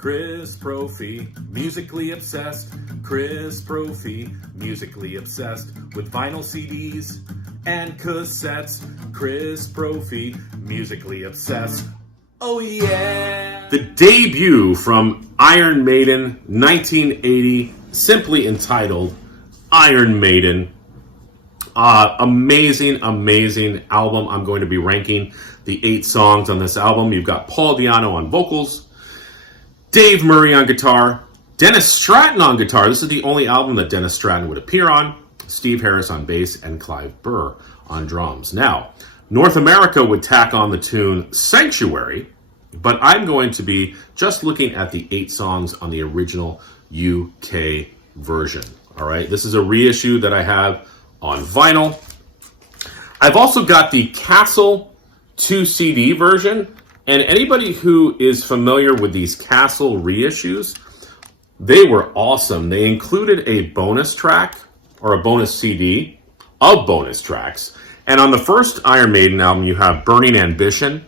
Chris Profi, musically obsessed. Chris Profi, musically obsessed with vinyl CDs and cassettes. Chris Profi, musically obsessed. Oh yeah! The debut from Iron Maiden, 1980, simply entitled Iron Maiden. Amazing album. I'm going to be ranking the 8 songs on this album. You've got Paul Di'Anno on vocals, Dave Murray on guitar, Dennis Stratton on guitar. This is the only album that Dennis Stratton would appear on. Steve Harris on bass, and Clive Burr on drums. Now, North America would tack on the tune Sanctuary, but I'm going to be just looking at the 8 songs on the original UK version. All right, this is a reissue that I have on vinyl. I've also got the Castle 2 CD version, and anybody who is familiar with these Castle reissues, they were awesome. They included a bonus track or a bonus CD of bonus tracks. And on the first Iron Maiden album, you have Burning Ambition,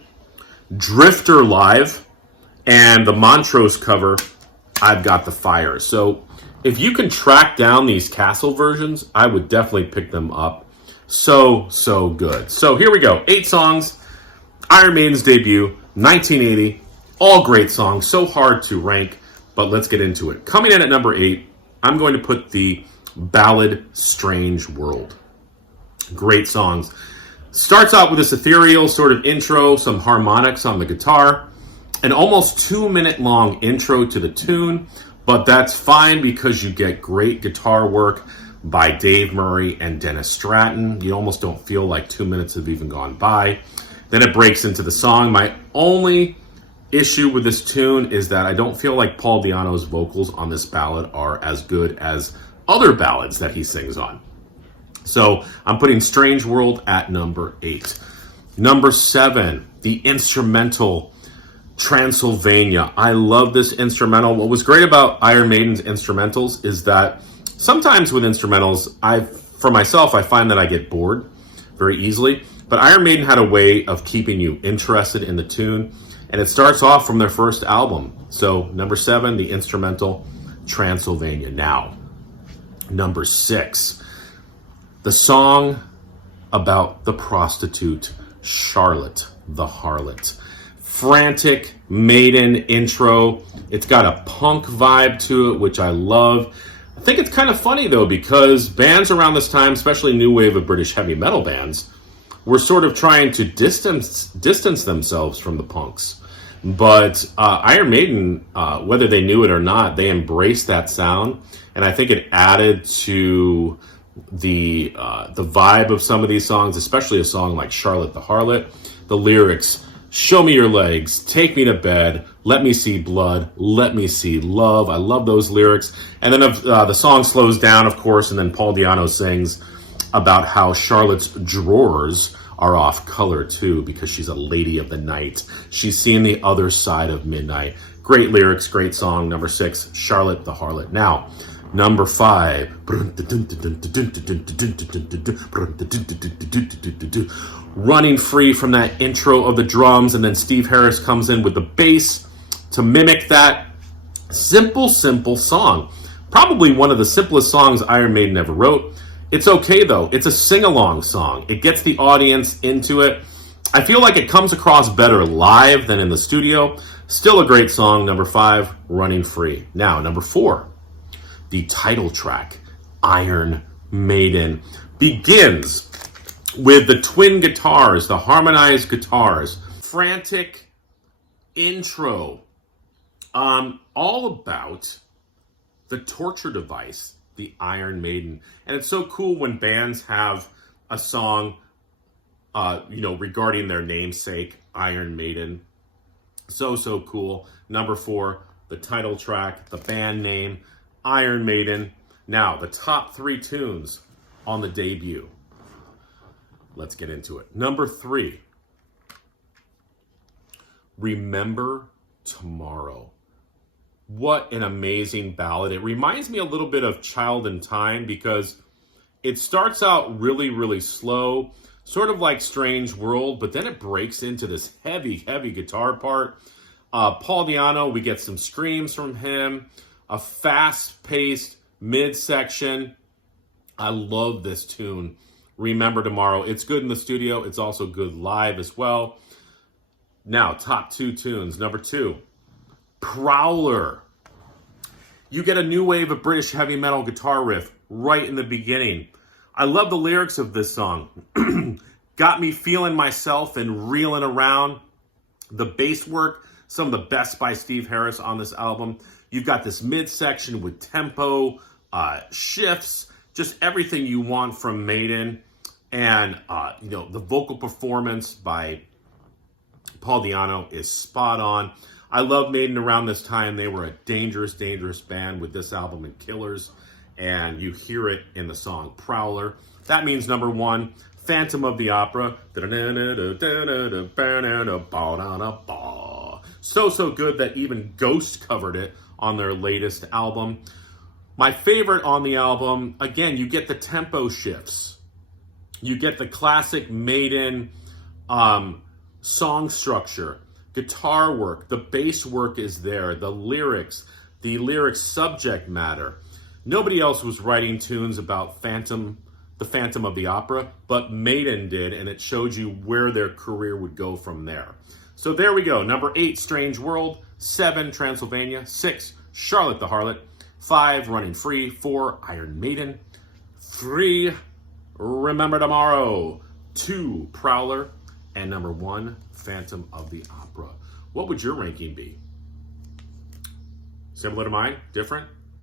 Drifter Live, and the Montrose cover, I've Got the Fire. So if you can track down these Castle versions, I would definitely pick them up. So good. So here we go. 8 songs. Iron Maiden's debut, 1980. All great songs. So hard to rank, but let's get into it. Coming in at number 8, I'm going to put the ballad Strange World. Great songs. Starts out with this ethereal sort of intro, some harmonics on the guitar, an almost 2-minute long intro to the tune, but that's fine because you get great guitar work by Dave Murray and Dennis Stratton. You almost don't feel like 2 minutes have even gone by. Then it breaks into the song. My only issue with this tune is that I don't feel like Paul Di'Anno's vocals on this ballad are as good as other ballads that he sings on. So I'm putting Strange World at number 8. Number 7, the instrumental Transylvania. I love this instrumental. What was great about Iron Maiden's instrumentals is that sometimes with instrumentals, for myself, I find that I get bored very easily. But Iron Maiden had a way of keeping you interested in the tune, and it starts off from their first album. So number 7, the instrumental Transylvania. Now, number 6, the song about the prostitute Charlotte the Harlot. Frantic Maiden intro. It's got a punk vibe to it, which I love. I think it's kind of funny, though, because bands around this time, especially new wave of British heavy metal bands, were sort of trying to distance themselves from the punks. But Iron Maiden, whether they knew it or not, they embraced that sound, and I think it added to the vibe of some of these songs, especially a song like Charlotte the Harlot. The lyrics: show me your legs, take me to bed, let me see blood, let me see love. I love those lyrics. And then the song slows down, of course, and then Paul Di'Anno sings about how Charlotte's drawers are off color too, because she's a lady of the night. She's seen the other side of midnight. Great lyrics, great song. Number 6, Charlotte the Harlot. Now, number 5, running free from that intro of the drums, and then Steve Harris comes in with the bass to mimic that. Simple song. Probably one of the simplest songs Iron Maiden ever wrote. It's okay, though. It's a sing-along song. It gets the audience into it. I feel like it comes across better live than in the studio. Still a great song. Number 5, Running Free. Now, number 4, the title track, Iron Maiden, begins with the twin guitars, the harmonized guitars. Frantic intro. All about the torture device, the Iron Maiden. And it's so cool when bands have a song, regarding their namesake, Iron Maiden. So cool. Number 4, the title track, the band name, Iron Maiden. Now, the top 3 tunes on the debut. Let's get into it. Number 3, Remember Tomorrow. What an amazing ballad. It reminds me a little bit of Child in Time because it starts out really slow, sort of like Strange World, but then it breaks into this heavy guitar part. Paul Di'Anno, we get some screams from him, a fast-paced midsection. I love this tune, Remember Tomorrow. It's good in the studio. It's also good live as well. Now, top 2 tunes. Number 2, Prowler. You get a new wave of British heavy metal guitar riff right in the beginning. I love the lyrics of this song. Got me feeling myself and reeling around. The bass work, some of the best by Steve Harris on this album. You've got this midsection with tempo, shifts, just everything you want from Maiden. And, the vocal performance by Paul Di'Anno is spot on. I love Maiden around this time. They were a dangerous, dangerous band with this album and Killers. And you hear it in the song Prowler. That means number 1, Phantom of the Opera. So good that even Ghost covered it on their latest album. My favorite on the album, again, you get the tempo shifts. You get the classic Maiden song structure, guitar work, the bass work is there, the lyrics subject matter. Nobody else was writing tunes about the Phantom of the Opera, but Maiden did, and it showed you where their career would go from there. So there we go. Number 8, Strange World. 7, Transylvania. 6, Charlotte the Harlot. 5, Running Free. 4, Iron Maiden. 3, Remember Tomorrow. 2, Prowler. And number 1, Phantom of the Opera. What would your ranking be? Similar to mine? Different?